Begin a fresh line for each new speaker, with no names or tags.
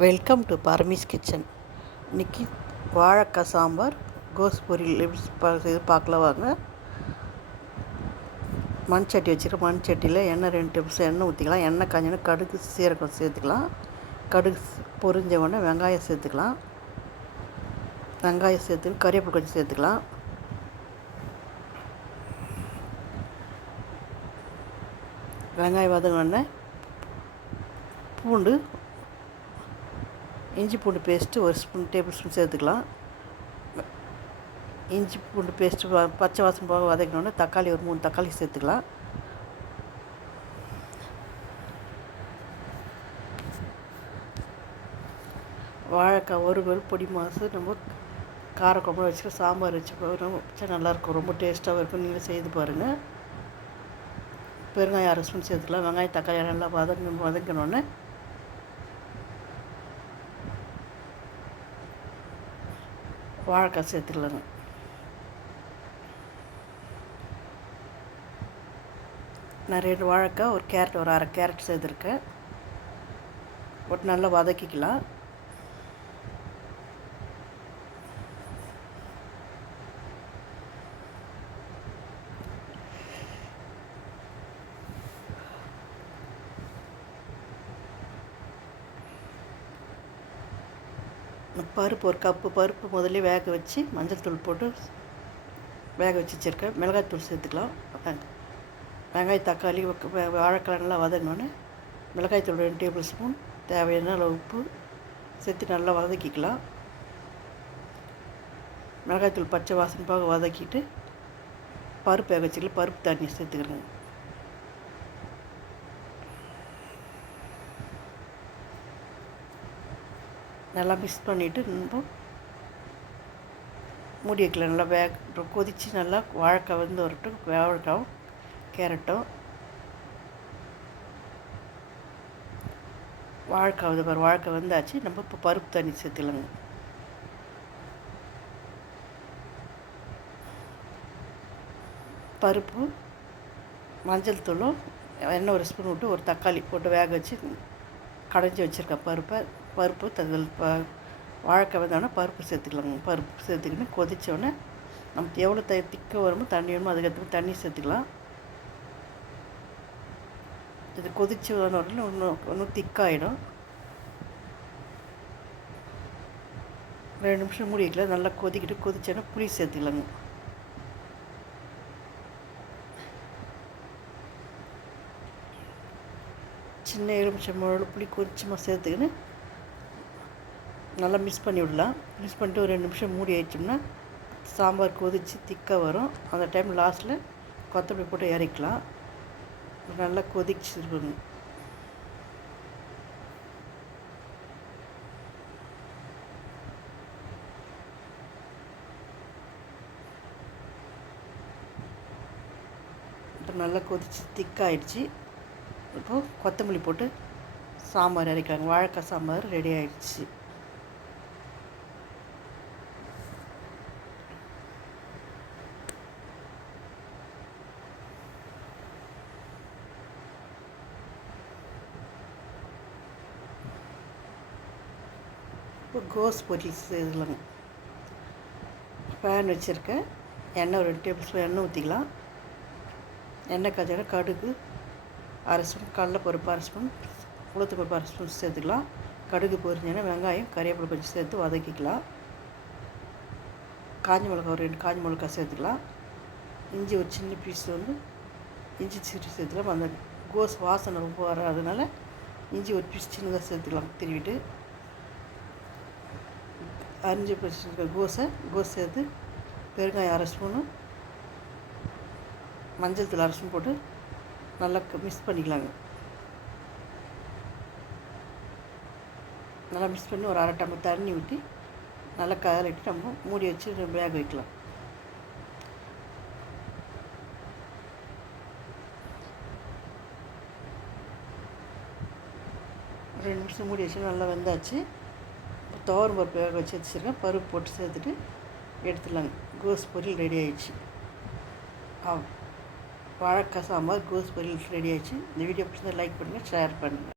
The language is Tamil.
வெல்கம் டு பரமீஸ் கிச்சன் இன்றைக்கி வாழைக்காய் சாம்பார் கோஸ்பூரி எப்படி பார்க்கலாம் வாங்க. மண் சட்டி மண்சட்டியில் மண் சட்டியில் எண்ணெய் ரெண்டு டேபிள் எண்ணெய் ஊற்றிக்கலாம் எண்ணெய் காஞ்சோன்னா கடுகு சீரகம் சேர்த்துக்கலாம். கடுகு பொரிஞ்ச உடனே வெங்காயம் சேர்த்துக்கலாம். வெங்காயம் சேர்த்து கறிவேப்பிலை கொஞ்சம் சேர்த்துக்கலாம். வெங்காயம் வதங்கினோடனே பூண்டு இஞ்சி பூண்டு பேஸ்ட்டு ஒரு ஸ்பூன் டேபிள் ஸ்பூன் சேர்த்துக்கலாம். இஞ்சி பூண்டு பேஸ்ட்டு பச்சை வாசம் போக வதக்கினோடனே தக்காளி ஒரு மூணு தக்காளி சேர்த்துக்கலாம். வாழைக்காய் ஒரு வெள் பொடி மாசு நம்ம காரக்குழம்பு வச்சுக்க சாம்பார் வச்சு வச்சா நல்லாயிருக்கும். ரொம்ப டேஸ்ட்டாகவும் இருக்கும். நீங்களும் செய்து பாருங்கள் பெருங்காயம் அரை ஸ்பூன் சேர்த்துக்கலாம். வெங்காயம் தக்காளி நல்லா வதங்க வதங்கினோடனே வாழைக்காய் சேர்த்துக்கலாங்க. நான் ரெண்டு வாழைக்காய் ஒரு கேரட் ஒரு அரை கேரட் சேர்த்துருக்கேன். போட்டு நல்லா வதக்கிக்கலாம். பருப்பு ஒரு கப்பு பருப்பு முதல்ல வேக வச்சு மஞ்சள் தூள் போட்டு வேக வச்சு வச்சுருக்கேன். மிளகாய் தூள் சேர்த்துக்கலாம். வெங்காயம் தக்காளி வக்க- நல்லா வதங்கினோன்னே மிளகாய் தூள் ரெண்டு டேபிள் ஸ்பூன் தேவையான அளவு உப்பு சேர்த்து நல்லா வதக்கிக்கலாம். மிளகாய் தூள் பச்சை வாசனை போக வதக்கிட்டு பருப்பு வேக வச்சுக்கலாம். பருப்பு தண்ணி சேர்த்துக்கிறேங்க நல்லா மிக்ஸ் பண்ணிவிட்டு ரொம்ப மூடி வைக்கலாம் நல்லா வேக கொதித்து நல்லா வாழைக்காய் வந்து வரட்டும். வாழைக்காவும் கேரட்டும். வாழைக்காய் வந்து பாரு வாழைக்காய் வந்தாச்சு. நம்ம இப்போ பருப்பு தண்ணி சேர்த்துக்கலாங்க. பருப்பு மஞ்சள் தூளும் எண்ணெய் ஒரு ஸ்பூன் விட்டு ஒரு தக்காளி போட்டு வேக வச்சு கடைஞ்சி வச்சுருக்கேன் பருப்பை. பருப்பு தகவல் ப வாழைக்காய் வந்தோடனே பருப்பு சேர்த்துக்கலாங்க. பருப்பு சேர்த்துக்கின்னு கொதித்தோடனே நமக்கு எவ்வளோ த திக்க வருமோ தண்ணி வேணுமோ அதுக்கேற்ற தண்ணி சேர்த்துக்கலாம். இது கொதிச்சு வர இன்னும் இன்னும் திக்காயிடும். ரெண்டு நிமிஷம் மூடிக்கல நல்லா கொதிக்கிட்டு கொதிச்சோன்னா புளி சேர்த்துக்கலாங்க. சின்ன எலுமிச்சம்பழம் முழு புளி கொஞ்சமாக சேர்த்துக்கின்னு நல்லா மிக்ஸ் பண்ணி விடலாம். மிக்ஸ் பண்ணிட்டு ஒரு ரெண்டு நிமிஷம் மூடி ஆயிடுச்சோம்னா சாம்பார் கொதித்து திக்காக வரும். அந்த டைம் லாஸ்ட்டில் கொத்தமல்லி போட்டு இறக்கலாம் நல்லா கொதிச்சிருக்கணும் நல்லா கொதிச்சு திக்காயிடுச்சு இப்போது கொத்தமல்லி போட்டு சாம்பார் இறக்காங்க வாழைக்காய் சாம்பார் ரெடி ஆயிடுச்சு. இப்போ கோஸ் பொரியல் செய்யலாங்க பேன் வச்சுருக்கேன். எண்ணெய் ஒரு ரெண்டு டேபிள் ஸ்பூன் எண்ணெய் ஊற்றிக்கலாம் எண்ணெய் காய்ச்சல கடுகு அரை ஸ்பூன் கடலைப்பருப்பு அரை ஸ்பூன் உளுத்தப்பருப்பு அரை ஸ்பூன் சேர்த்துக்கலாம். கடுகு பொரிஞ்சோன்னா வெங்காயம் கறிவேப்பிலை கொஞ்சம் சேர்த்து வதக்கிக்கலாம். காஞ்ச மிளகா ஒரு ரெண்டு காஞ்ச மிளகா சேர்த்துக்கலாம். இஞ்சி ஒரு சின்ன பீஸ் வந்து இஞ்சி சிறு சேர்த்துக்கலாம். அந்த கோஸ் வாசனை ரொம்ப வராதனால இஞ்சி ஒரு பீஸ் சின்னதாக சேர்த்துக்கலாம். திருவிட்டு அரிஞ்சு வச்சுருக்க கோஸை கோஸ் சேர்த்து பெருங்காயம் அரை ஸ்பூனு மஞ்சள் தூள் அரை ஸ்பூன் போட்டு நல்லா மிக்ஸ் பண்ணிக்கலாங்க. நல்லா மிக்ஸ் பண்ணி ஒரு அரை டம்ளர் தண்ணி ஊற்றி நல்லா கலரிட்டு நம்ம மூடி வச்சு வேக வைக்கலாம். ரெண்டு நிமிஷம் மூடி வச்சு நல்லா வெந்தாச்சு. துவரம் பருப்பு வேக வச்சு வச்சுருக்கேன். பருப்பு போட்டு சேர்த்துட்டு எடுத்துடலாங்க. கோஸ் பொரியல் ரெடி ஆயிடுச்சு. ஆ வாழைக்காய் சாம்பார் கோஸ் பொரியல் ரெடி ஆயிடுச்சு. இந்த வீடியோ பிடிச்சதை லைக் பண்ணுங்கள் ஷேர் பண்ணுங்கள்